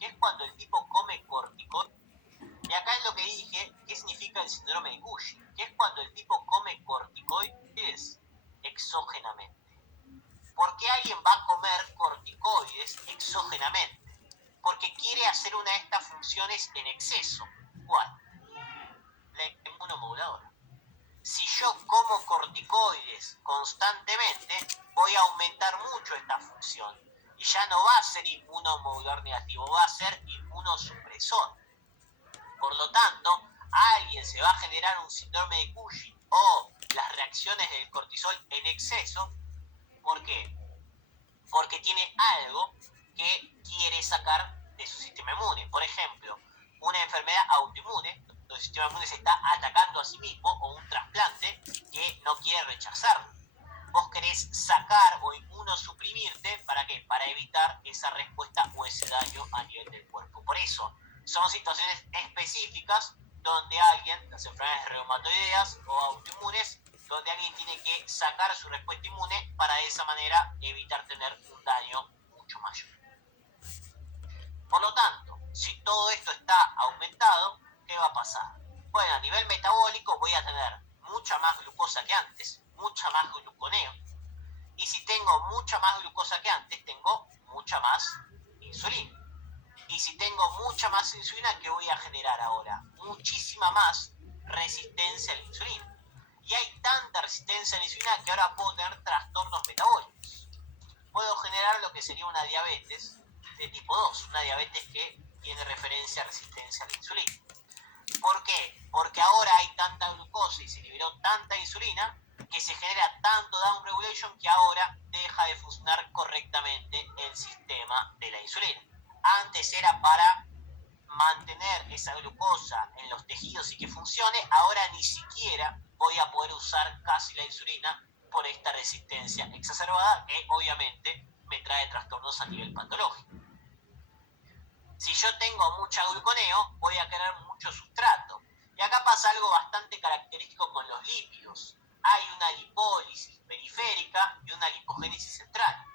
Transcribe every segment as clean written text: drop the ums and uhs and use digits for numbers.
que es cuando el tipo come corticoides. Y acá es lo que dije, ¿qué significa el síndrome de Cushing? Que es cuando el tipo come corticoides exógenamente. ¿Por qué alguien va a comer corticoides exógenamente? Porque quiere hacer una de estas funciones en exceso. ¿Cuál? La inmunomoduladora. Si yo como corticoides constantemente, voy a aumentar mucho esta función. Y ya no va a ser inmunomodulador negativo, va a ser inmunosupresor. Por lo tanto, a alguien se va a generar un síndrome de Cushing o las reacciones del cortisol en exceso. ¿Por qué? Porque tiene algo que quiere sacar de su sistema inmune. Por ejemplo, una enfermedad autoinmune, donde el sistema inmune se está atacando a sí mismo, o un trasplante que no quiere rechazarlo. Vos querés sacar o inmunosuprimirte, ¿para qué? Para evitar esa respuesta o ese daño a nivel del cuerpo. Por eso, son situaciones específicas donde alguien, las enfermedades reumatoideas o autoinmunes, donde alguien tiene que sacar su respuesta inmune para de esa manera evitar tener un daño mucho mayor. Por lo tanto, si todo esto está aumentado, ¿qué va a pasar? Bueno, a nivel metabólico voy a tener mucha más glucosa que antes, mucha más gluconeo. Y si tengo mucha más glucosa que antes, tengo mucha más insulina. Y si tengo mucha más insulina, ¿qué voy a generar ahora? Muchísima más resistencia a la insulina. Y hay tanta resistencia a la insulina que ahora puedo tener trastornos metabólicos. Puedo generar lo que sería una diabetes de tipo 2, una diabetes que tiene referencia a resistencia a la insulina. ¿Por qué? Porque ahora hay tanta glucosa y se liberó tanta insulina que se genera tanto down regulation que ahora deja de funcionar correctamente el sistema de la insulina. Antes era para mantener esa glucosa en los tejidos y que funcione, ahora ni siquiera voy a poder usar casi la insulina por esta resistencia exacerbada que obviamente me trae trastornos a nivel patológico. Si yo tengo mucha gluconeo, voy a querer mucho sustrato. Y acá pasa algo bastante característico con los lípidos. Hay una lipólisis periférica y una lipogénesis central.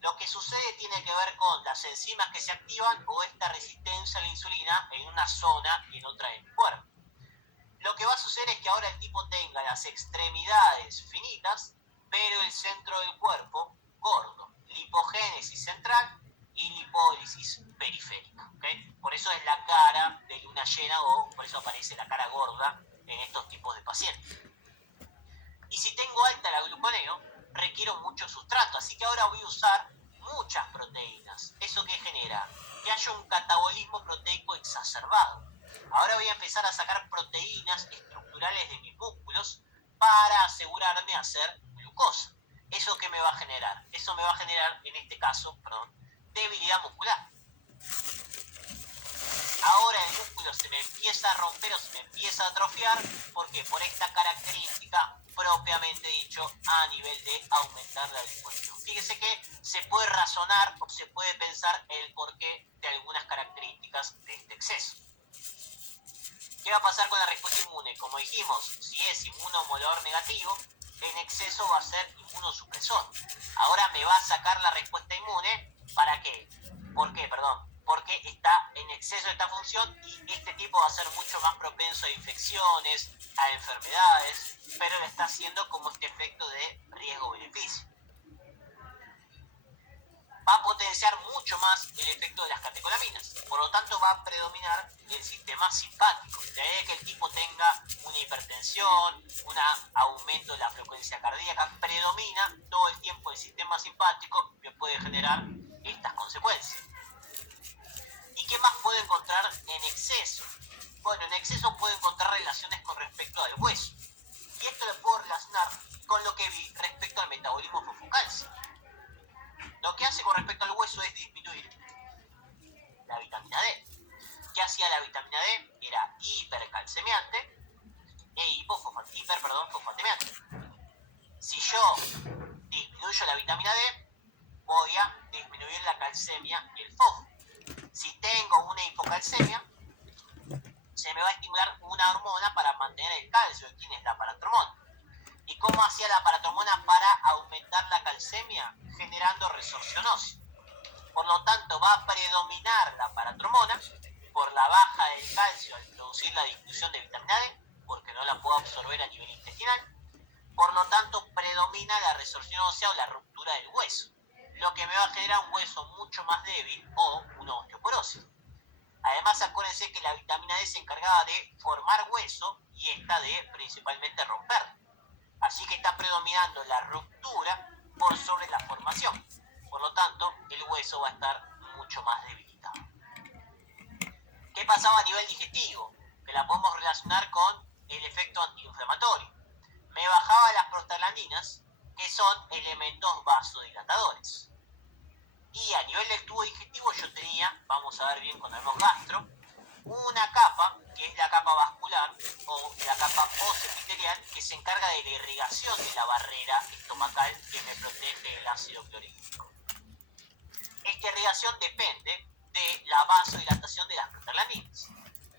Lo que sucede tiene que ver con las enzimas que se activan o esta resistencia a la insulina en una zona y en otra del cuerpo. Lo que va a suceder es que ahora el tipo tenga las extremidades finitas, pero el centro del cuerpo gordo. Lipogénesis central y lipólisis periférica. ¿Okay? Por eso es la cara de luna llena o por eso aparece la cara gorda en estos tipos de pacientes. Y si tengo alta la gluconeo, requiero mucho sustrato, así que ahora voy a usar muchas proteínas. ¿Eso qué genera? Que haya un catabolismo proteico exacerbado. Ahora voy a empezar a sacar proteínas estructurales de mis músculos para asegurarme de hacer glucosa. ¿Eso qué me va a generar? Eso me va a generar, en este caso, debilidad muscular. Ahora el músculo se me empieza a romper o se me empieza a atrofiar, porque por esta característica propiamente dicho a nivel de aumentar la glucosa. Fíjese que se puede razonar o se puede pensar el porqué de algunas características de este exceso. ¿Qué va a pasar con la respuesta inmune? Como dijimos, si es inmunomodulador negativo, en exceso va a ser inmunosupresor. Ahora me va a sacar la respuesta inmune, ¿para qué? ¿Por qué? Porque está en exceso de esta función y este tipo va a ser mucho más propenso a infecciones, a enfermedades, pero le está haciendo como este efecto de riesgo-beneficio. Va a potenciar mucho más el efecto de las catecolaminas, por lo tanto va a predominar el sistema simpático. De ahí que el tipo tenga una hipertensión, un aumento de la frecuencia cardíaca, predomina todo el tiempo el sistema simpático que puede generar estas consecuencias. ¿Y qué más puedo encontrar en exceso? Bueno, en exceso puedo encontrar relaciones con respecto al hueso. Y esto lo puedo relacionar con lo que vi respecto al metabolismo fosfocálcico. Lo que hace con respecto al hueso es disminuir la vitamina D. ¿Qué hacía la vitamina D? Era hipercalcemiante e hiperfosfatemiante. Si yo disminuyo la vitamina D, voy a disminuir la calcemia y el fósforo. Si tengo una hipocalcemia, se me va a estimular una hormona para mantener el calcio. ¿Quién es la paratromona? ¿Y cómo hacía la paratromona para aumentar la calcemia? Generando resorción ósea. Por lo tanto, va a predominar la paratromona por la baja del calcio al producir la disminución de vitamina D, porque no la puedo absorber a nivel intestinal. Por lo tanto, predomina la resorción ósea o la ruptura del hueso, lo que me va a generar un hueso mucho más débil o una osteoporosis. Además, acuérdense que la vitamina D se encargaba de formar hueso y esta de principalmente romper. Así que está predominando la ruptura por sobre la formación. Por lo tanto, el hueso va a estar mucho más debilitado. ¿Qué pasaba a nivel digestivo? Que la podemos relacionar con el efecto antiinflamatorio. Me bajaba las prostaglandinas, que son elementos vasodilatadores. Y a nivel del tubo digestivo yo tenía, vamos a ver bien cuando vemos gastro, una capa, que es la capa vascular o la capa postepitelial, que se encarga de la irrigación de la barrera estomacal que me protege del ácido clorhídrico. Esta irrigación depende de la vasodilatación de las prostaglandinas.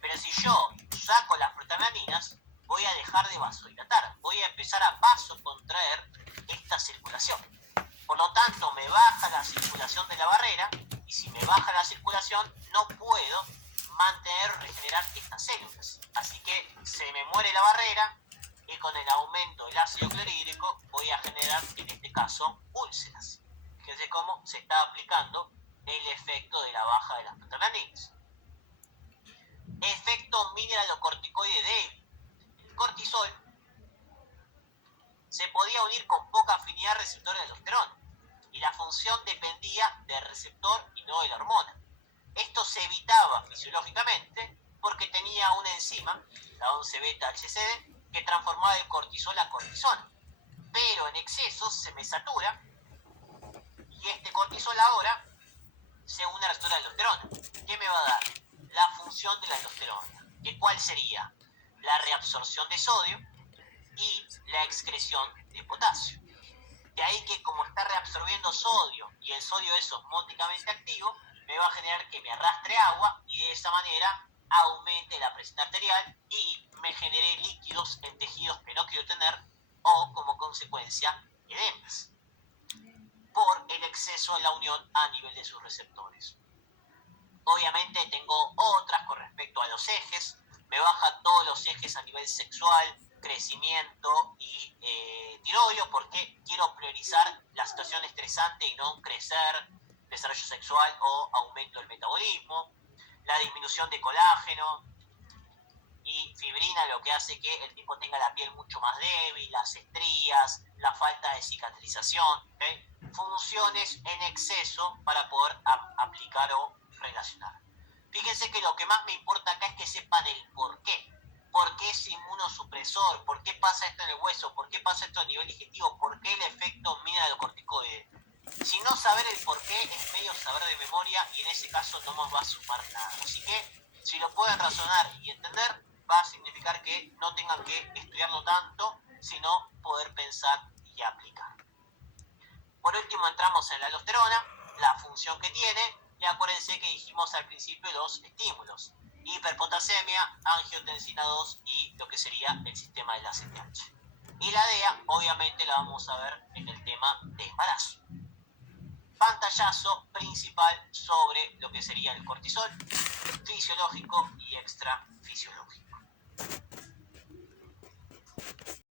Pero si yo saco las prostaglandinas, voy a dejar de vasodilatar, voy a empezar a vasocontraer esta circulación. Por lo tanto, me baja la circulación de la barrera, y si me baja la circulación, no puedo mantener o regenerar estas células. Así que se me muere la barrera, y con el aumento del ácido clorhídrico voy a generar, en este caso, úlceras. Fíjense cómo se está aplicando el efecto de la baja de las prostaglandinas. Efecto mineralocorticoide débil. El cortisol se podía unir con poca afinidad al receptor de aldosterona, y la función dependía del receptor y no de la hormona. Esto se evitaba fisiológicamente porque tenía una enzima, la 11-beta-HCD, que transformaba el cortisol a cortisona. Pero en exceso se me satura y este cortisol ahora se une al receptor de aldosterona. ¿Qué me va a dar? La función de la aldosterona. ¿Cuál sería? La reabsorción de sodio y la excreción de potasio. De ahí que como está reabsorbiendo sodio y el sodio es osmóticamente activo, me va a generar que me arrastre agua y de esa manera aumente la presión arterial y me genere líquidos en tejidos que no quiero tener o como consecuencia edemas por el exceso en la unión a nivel de sus receptores. Obviamente tengo otras con respecto a los ejes, me baja todos los ejes a nivel sexual, crecimiento y tiroideo, porque quiero priorizar la situación estresante y no crecer, desarrollo sexual o aumento del metabolismo, la disminución de colágeno y fibrina, lo que hace que el tipo tenga la piel mucho más débil, las estrías, la falta de cicatrización, ¿okay? Funciones en exceso para poder aplicar o relacionar. Fíjense que lo que más me importa acá es que sepan el por qué. ¿Por qué es inmunosupresor? ¿Por qué pasa esto en el hueso? ¿Por qué pasa esto a nivel digestivo? ¿Por qué el efecto mineralocorticoide? Si no saber el por qué es medio saber de memoria y en ese caso no nos va a sumar nada. Así que si lo pueden razonar y entender, va a significar que no tengan que estudiarlo tanto, sino poder pensar y aplicar. Por último entramos en la aldosterona, la función que tiene, y acuérdense que dijimos al principio los estímulos: hiperpotasemia, angiotensina 2 y lo que sería el sistema del ACTH. Y la DEA, obviamente, la vamos a ver en el tema de embarazo. Pantallazo principal sobre lo que sería el cortisol, fisiológico y extrafisiológico.